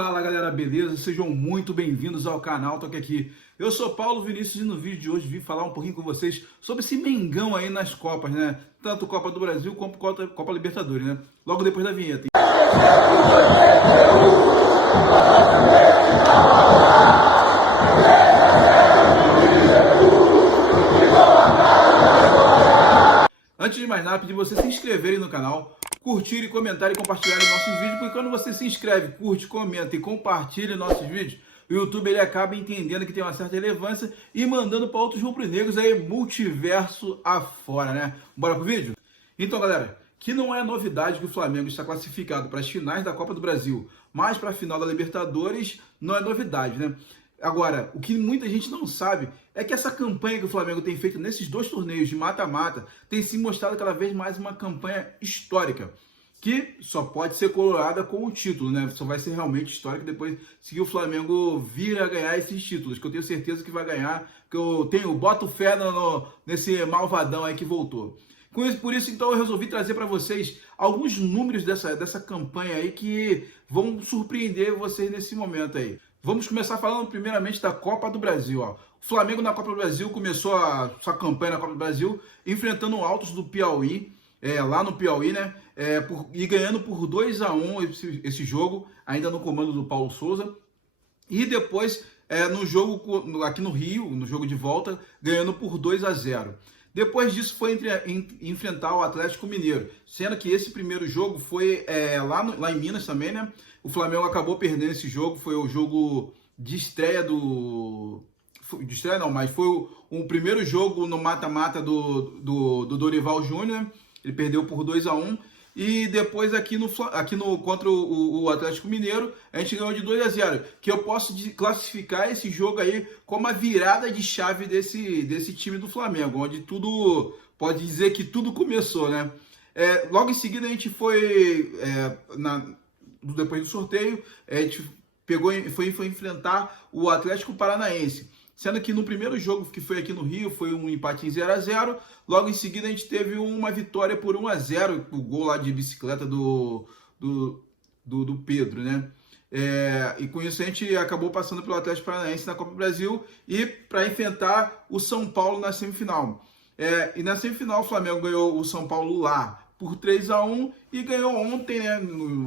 Fala galera, beleza? Sejam muito bem-vindos ao canal Toque Aqui. Eu sou Paulo Vinícius e no vídeo de hoje vim falar um pouquinho com vocês sobre esse Mengão aí nas Copas, né? Tanto Copa do Brasil como Copa Libertadores, né? Logo depois da vinheta. Antes de mais nada, pedir vocês se inscreverem no canal, curtirem, comentarem e compartilharem nossos vídeos, porque quando você se inscreve, curte, comenta e compartilha nossos vídeos, o YouTube ele acaba entendendo que tem uma certa relevância e mandando para outros rubro-negros aí, multiverso afora, né? Bora pro vídeo? Então, galera, que não é novidade que o Flamengo está classificado para as finais da Copa do Brasil, mas para a final da Libertadores não é novidade, né? Agora, o que muita gente não sabe é que essa campanha que o Flamengo tem feito nesses dois torneios de mata-mata tem se mostrado cada vez mais uma campanha histórica, que só pode ser coroada com o título, né? Só vai ser realmente histórica depois se o Flamengo vir a ganhar esses títulos, que eu tenho certeza que vai ganhar, que eu boto fé nesse malvadão aí que voltou. Por isso, então, eu resolvi trazer para vocês alguns números dessa campanha aí que vão surpreender vocês nesse momento aí. Vamos começar falando primeiramente da Copa do Brasil. Ó. O Flamengo na Copa do Brasil começou a sua campanha na Copa do Brasil enfrentando o Altos do Piauí, lá no Piauí, né? E ganhando por 2-1 esse jogo, ainda no comando do Paulo Souza. E depois, no jogo aqui no Rio, no jogo de volta, ganhando por 2-0. Depois disso foi enfrentar o Atlético Mineiro, sendo que esse primeiro jogo foi lá em Minas também, né? O Flamengo acabou perdendo esse jogo, foi o jogo de estreia de estreia não, mas foi o primeiro jogo no mata-mata do Dorival Júnior, ele perdeu por 2-1. E depois contra o Atlético Mineiro, a gente ganhou de 2-0, que eu posso classificar esse jogo aí como a virada de chave desse time do Flamengo, onde tudo, pode dizer que tudo começou, né? Logo em seguida a gente foi, depois do sorteio, a gente foi enfrentar o Atlético Paranaense. Sendo que no primeiro jogo que foi aqui no Rio, foi um empate em 0-0. Logo em seguida a gente teve uma vitória por 1-0, o gol lá de bicicleta do Pedro, né? E com isso a gente acabou passando pelo Atlético Paranaense na Copa do Brasil e para enfrentar o São Paulo na semifinal. E na semifinal o Flamengo ganhou o São Paulo lá por 3-1 e ganhou ontem, né?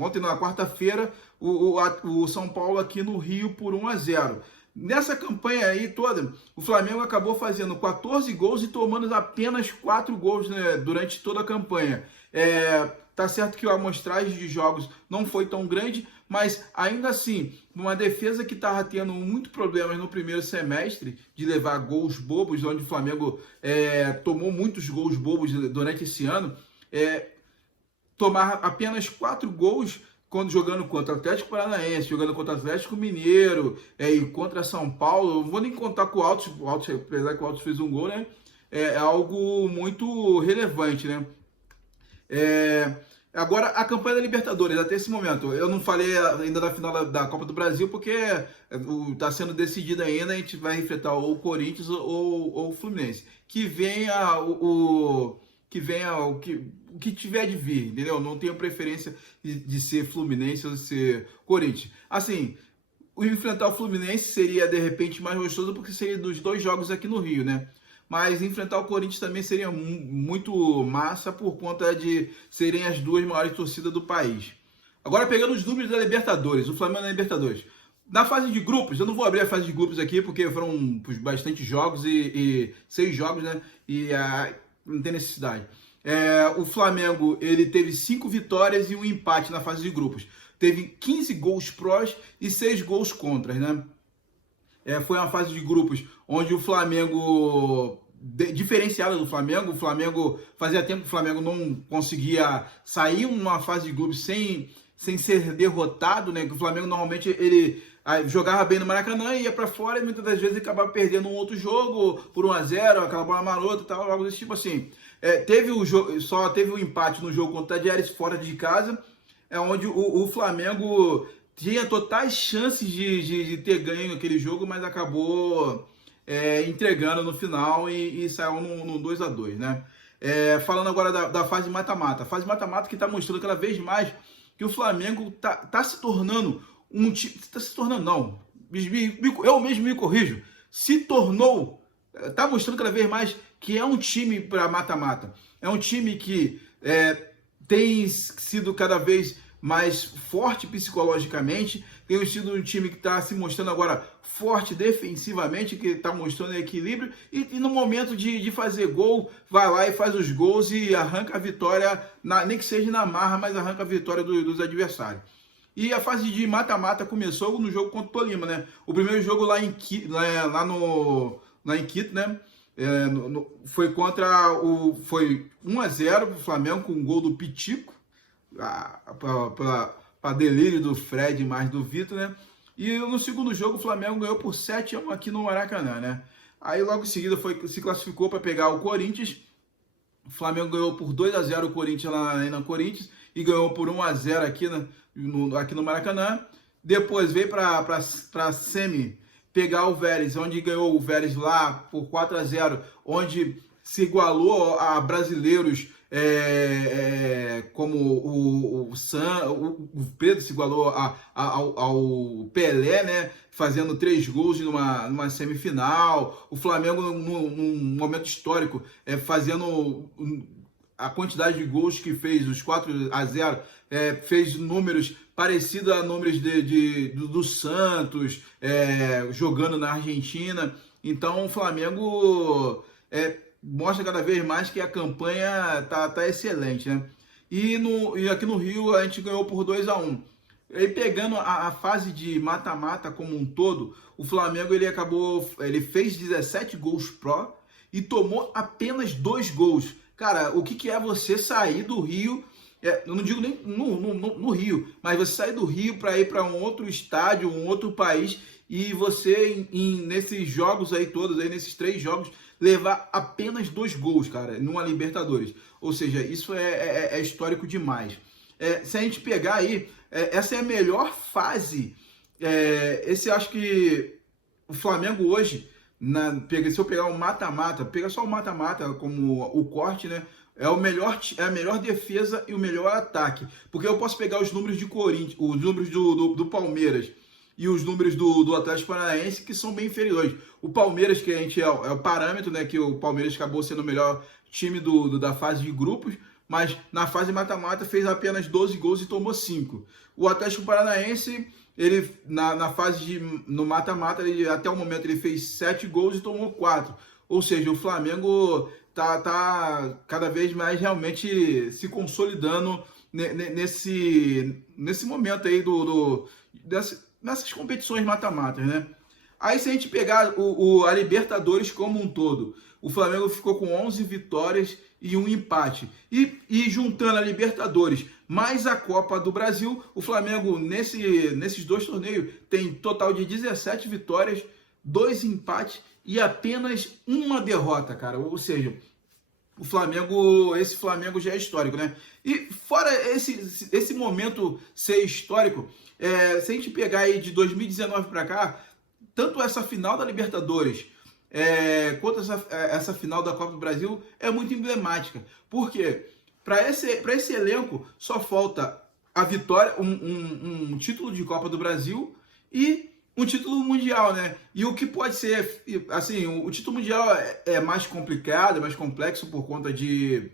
Ontem na quarta-feira, o São Paulo aqui no Rio por 1-0. Nessa campanha aí toda, o Flamengo acabou fazendo 14 gols e tomando apenas 4 gols, né, durante toda a campanha. Tá certo que a amostragem de jogos não foi tão grande, mas ainda assim, uma defesa que estava tendo muito problemas no primeiro semestre, de levar gols bobos, onde o Flamengo tomou muitos gols bobos durante esse ano, tomar apenas 4 gols quando jogando contra o Atlético Paranaense, jogando contra o Atlético Mineiro e contra São Paulo, não vou nem contar com o Altos, apesar que o Altos fez um gol, né? É algo muito relevante, né? Agora, a campanha da Libertadores, até esse momento, eu não falei ainda da final da Copa do Brasil, porque está sendo decidida ainda, a gente vai enfrentar ou o Corinthians ou o Fluminense. Que venha o que tiver de vir, entendeu? Não tenho preferência de ser Fluminense ou de ser Corinthians. Assim, enfrentar o Fluminense seria, de repente, mais gostoso, porque seria dos dois jogos aqui no Rio, né? Mas enfrentar o Corinthians também seria muito massa, por conta de serem as duas maiores torcidas do país. Agora, pegando os números da Libertadores, o Flamengo na Libertadores. Na fase de grupos, eu não vou abrir a fase de grupos aqui, porque foram bastante jogos e 6 jogos, né? Não tem necessidade. O Flamengo ele teve 5 vitórias e um empate na fase de grupos. Teve 15 gols prós e 6 gols contras, né? Foi uma fase de grupos onde o Flamengo, diferenciado do Flamengo, o Flamengo fazia tempo que o Flamengo não conseguia sair numa fase de grupos sem ser derrotado, né? Que o Flamengo normalmente ele jogava bem no Maracanã e ia para fora e muitas das vezes acabava perdendo um outro jogo por 1-0, aquela bola marota e tal, algo desse tipo assim. Só teve um empate no jogo contra o Tadieres fora de casa, onde o Flamengo tinha totais chances de ter ganho aquele jogo, mas acabou entregando no final e saiu no 2-2, né? Falando agora da fase mata-mata. A fase mata-mata que está mostrando cada vez mais que o Flamengo tá se tornando um time, está se tornando não, eu mesmo me corrijo, se tornou, está mostrando cada vez mais que é um time para mata-mata, é um time que tem sido cada vez mais forte psicologicamente, tem sido um time que está se mostrando agora forte defensivamente, que está mostrando equilíbrio, e no momento de fazer gol, vai lá e faz os gols e arranca a vitória, nem que seja na marra, mas arranca a vitória dos adversários. E a fase de mata-mata começou no jogo contra o Tolima, né? O primeiro jogo lá em Quito, né? Foi foi 1-0 pro Flamengo com um gol do Pitico, para delírio do Fred mais do Vitor, né? E no segundo jogo o Flamengo ganhou por 7-1 aqui no Maracanã, né? Aí logo em seguida se classificou para pegar o Corinthians. O Flamengo ganhou por 2-0 o Corinthians lá na Corinthians e ganhou por 1-0 aqui no Maracanã. Depois veio para semi pegar o Vélez, onde ganhou o Vélez lá por 4-0, onde se igualou a brasileiros como o Pedro se igualou ao Pelé, né? Fazendo 3 gols numa semifinal. O Flamengo, num momento histórico, fazendo a quantidade de gols que fez, os 4-0, fez números parecidos a números do Santos, jogando na Argentina. Então o Flamengo mostra cada vez mais que a campanha tá excelente, né? E aqui no Rio a gente ganhou por 2-1. E pegando a fase de mata-mata como um todo, o Flamengo ele fez 17 gols pró e tomou apenas 2 gols. Cara, o que é você sair do Rio? Eu não digo nem no Rio, mas você sair do Rio para ir para um outro estádio, um outro país, e você nesses jogos aí todos, aí nesses 3 jogos, levar apenas 2 gols, cara, numa Libertadores. Ou seja, isso é histórico demais. Se a gente pegar aí, essa é a melhor fase. Acho que o Flamengo hoje, se eu pegar um mata-mata, pega só o mata-mata como o corte, né? É a melhor defesa e o melhor ataque. Porque eu posso pegar os números de Corinthians, os números do Palmeiras e os números do Atlético Paranaense, que são bem inferiores. O Palmeiras, que a gente é o parâmetro, né? Que o Palmeiras acabou sendo o melhor time da fase de grupos, mas na fase mata-mata fez apenas 12 gols e tomou 5. O Atlético Paranaense, ele no mata-mata, até o momento ele fez 7 gols e tomou 4. Ou seja, o Flamengo tá cada vez mais realmente se consolidando nesse momento aí nessas competições mata-matas, né? Aí se a gente pegar a Libertadores como um todo, o Flamengo ficou com 11 vitórias e 1 empate. E juntando a Libertadores mais a Copa do Brasil, o Flamengo nesses 2 torneios tem total de 17 vitórias, 2 empates e apenas 1 derrota, cara. Ou seja, esse Flamengo já é histórico, né? E fora esse momento ser histórico, se a gente pegar aí de 2019 para cá, tanto essa final da Libertadores quanto essa final da Copa do Brasil é muito emblemática. Por quê? Para esse elenco só falta a vitória, um título de Copa do Brasil e um título mundial, né? E o que pode ser, assim, o título mundial é mais complicado, é mais complexo por conta de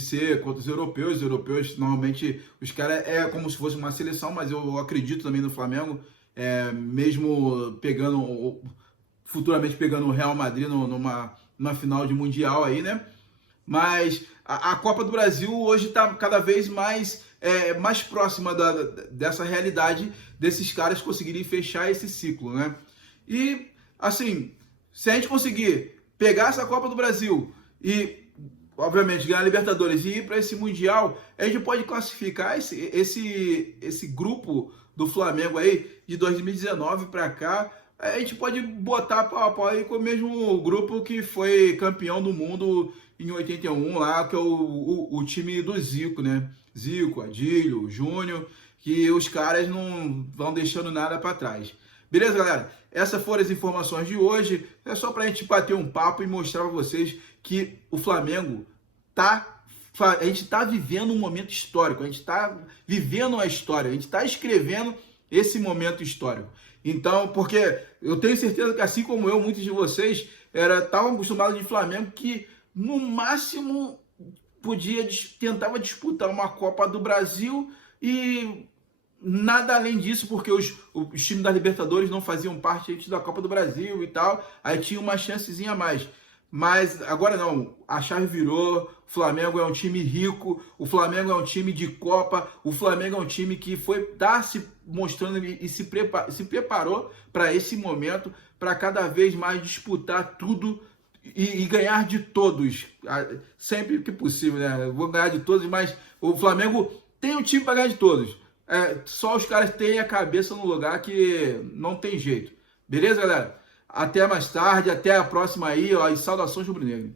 ser contra os europeus. Os europeus, normalmente, os caras como se fosse uma seleção, mas eu acredito também no Flamengo, mesmo futuramente pegando o Real Madrid numa final de mundial aí, né? Mas a Copa do Brasil hoje está cada vez mais próxima dessa realidade desses caras conseguirem fechar esse ciclo, né? E, assim, se a gente conseguir pegar essa Copa do Brasil e, obviamente, ganhar a Libertadores e ir para esse Mundial, a gente pode classificar esse grupo do Flamengo aí de 2019 para cá. A gente pode botar pau a pau aí com o mesmo grupo que foi campeão do mundo em 81 lá, que é o time do Zico, né? Zico, Adílio, Júnior, que os caras não vão deixando nada para trás. Beleza, galera? Essas foram as informações de hoje. É só para a gente bater um papo e mostrar para vocês que o Flamengo a gente está vivendo um momento histórico, a gente está vivendo a história, a gente está escrevendo esse momento histórico. Então, porque eu tenho certeza que assim como eu, muitos de vocês estavam acostumados de Flamengo que no máximo tentava disputar uma Copa do Brasil e nada além disso, porque os times da Libertadores não faziam parte antes da Copa do Brasil e tal, aí tinha uma chancezinha a mais. Mas agora não, a chave virou, o Flamengo é um time rico, o Flamengo é um time de Copa, o Flamengo é um time que está se mostrando e se preparou para esse momento, para cada vez mais disputar tudo e ganhar de todos, sempre que possível, né? Vou ganhar de todos, mas o Flamengo tem um time para ganhar de todos. Só os caras têm a cabeça no lugar que não tem jeito. Beleza, galera? Até mais tarde, até a próxima aí, ó, e saudações rubro-negro.